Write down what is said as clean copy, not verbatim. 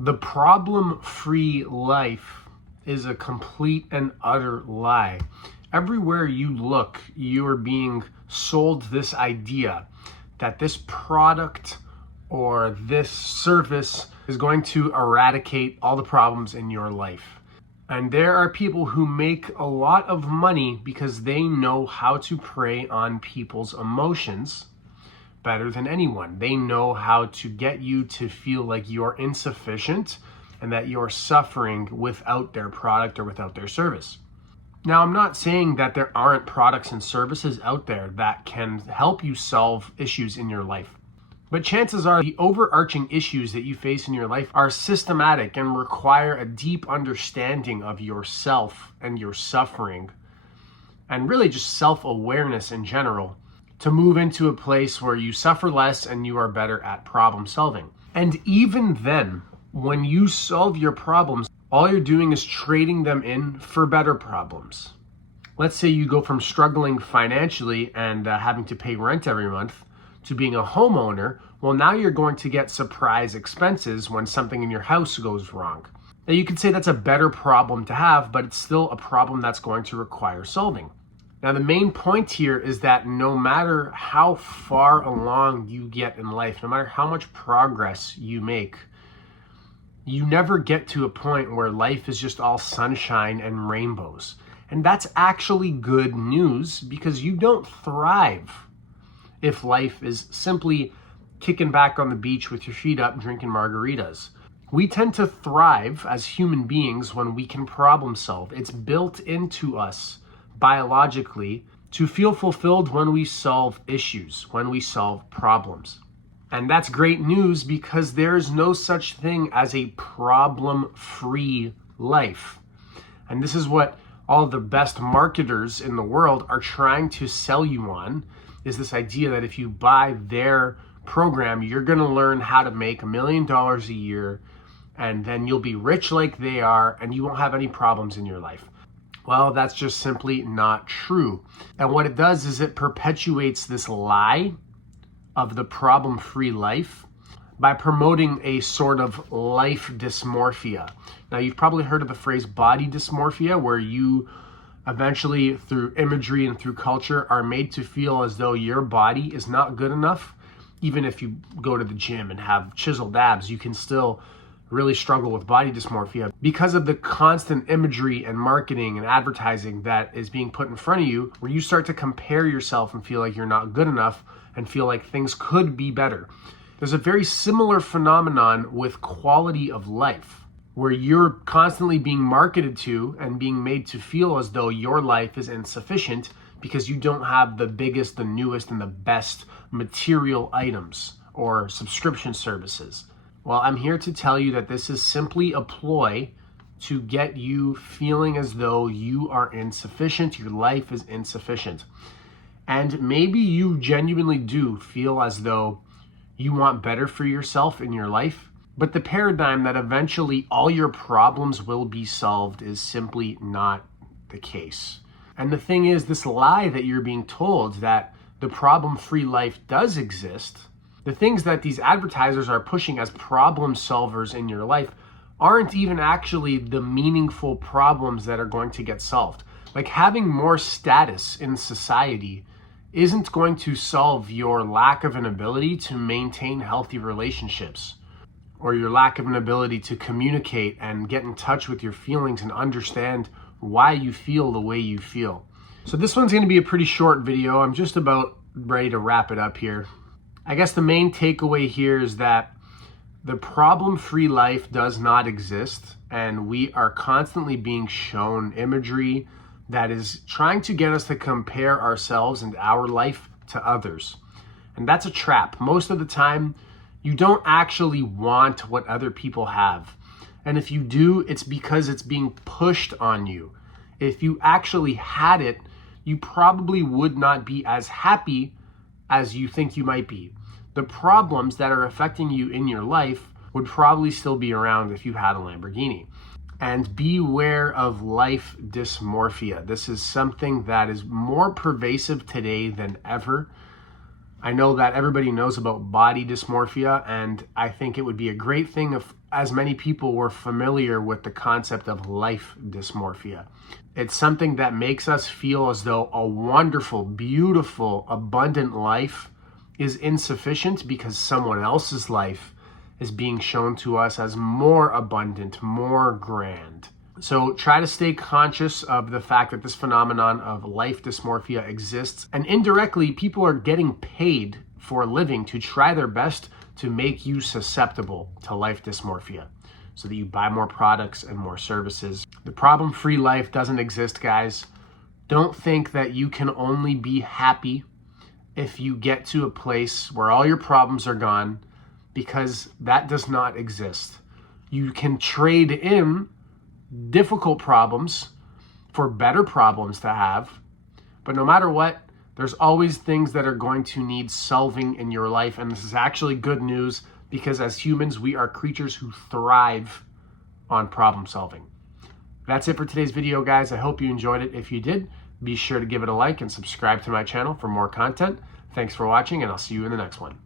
The problem-free life is a complete and utter lie. Everywhere you look, you are being sold this idea that this product or this service is going to eradicate all the problems in your life. And there are people who make a lot of money because they know how to prey on people's emotions better than anyone. They know how to get you to feel like you're insufficient and that you're suffering without their product or without their service. Now, I'm not saying that there aren't products and services out there that can help you solve issues in your life. But chances are the overarching issues that you face in your life are systematic and require a deep understanding of yourself and your suffering, and really just self-awareness in general, to move into a place where you suffer less and you are better at problem solving. And even then, when you solve your problems, all you're doing is trading them in for better problems. Let's say you go from struggling financially and having to pay rent every month to being a homeowner. Well, now you're going to get surprise expenses when something in your house goes wrong. Now, you could say that's a better problem to have, but it's still a problem that's going to require solving. Now, the main point here is that no matter how far along you get in life, no matter how much progress you make, you never get to a point where life is just all sunshine and rainbows. And that's actually good news, because you don't thrive if life is simply kicking back on the beach with your feet up drinking margaritas. We tend to thrive as human beings when we can problem solve. It's built into us biologically to feel fulfilled when we solve issues, when we solve problems. And that's great news, because there's no such thing as a problem-free life. And this is what all the best marketers in the world are trying to sell you on, is this idea that if you buy their program, you're going to learn how to make $1 million a year, and then you'll be rich like they are, and you won't have any problems in your life. Well, that's just simply not true. And what it does is it perpetuates this lie of the problem-free life by promoting a sort of life dysmorphia. Now, you've probably heard of the phrase body dysmorphia, where you eventually, through imagery and through culture, are made to feel as though your body is not good enough. Even if you go to the gym and have chiseled abs, you can still really struggle with body dysmorphia because of the constant imagery and marketing and advertising that is being put in front of you, where you start to compare yourself and feel like you're not good enough and feel like things could be better. There's a very similar phenomenon with quality of life, where you're constantly being marketed to and being made to feel as though your life is insufficient because you don't have the biggest, the newest, and the best material items or subscription services. Well, I'm here to tell you that this is simply a ploy to get you feeling as though you are insufficient, your life is insufficient. And maybe you genuinely do feel as though you want better for yourself in your life, but the paradigm that eventually all your problems will be solved is simply not the case. And the thing is, this lie that you're being told that the problem-free life does exist, the things that these advertisers are pushing as problem solvers in your life aren't even actually the meaningful problems that are going to get solved. Like, having more status in society isn't going to solve your lack of an ability to maintain healthy relationships, or your lack of an ability to communicate and get in touch with your feelings and understand why you feel the way you feel. So this one's going to be a pretty short video. I'm just about ready to wrap it up here. I guess the main takeaway here is that the problem-free life does not exist, and we are constantly being shown imagery that is trying to get us to compare ourselves and our life to others. And that's a trap. Most of the time, you don't actually want what other people have. And if you do, it's because it's being pushed on you. If you actually had it, you probably would not be as happy as you think you might be. The problems that are affecting you in your life would probably still be around if you had a Lamborghini. And beware of life dysmorphia. This is something that is more pervasive today than ever. I know that everybody knows about body dysmorphia, and I think it would be a great thing if as many people were familiar with the concept of life dysmorphia. It's something that makes us feel as though a wonderful, beautiful, abundant life is insufficient because someone else's life is being shown to us as more abundant, more grand. So try to stay conscious of the fact that this phenomenon of life dysmorphia exists, and indirectly people are getting paid for a living to try their best to make you susceptible to life dysmorphia so that you buy more products and more services. The problem-free life doesn't exist, guys. Don't think that you can only be happy if you get to a place where all your problems are gone, because that does not exist. You can trade in difficult problems for better problems to have, but no matter what, there's always things that are going to need solving in your life, and this is actually good news because as humans, we are creatures who thrive on problem solving. That's it for today's video, guys. I hope you enjoyed it. If you did, be sure to give it a like and subscribe to my channel for more content. Thanks for watching, and I'll see you in the next one.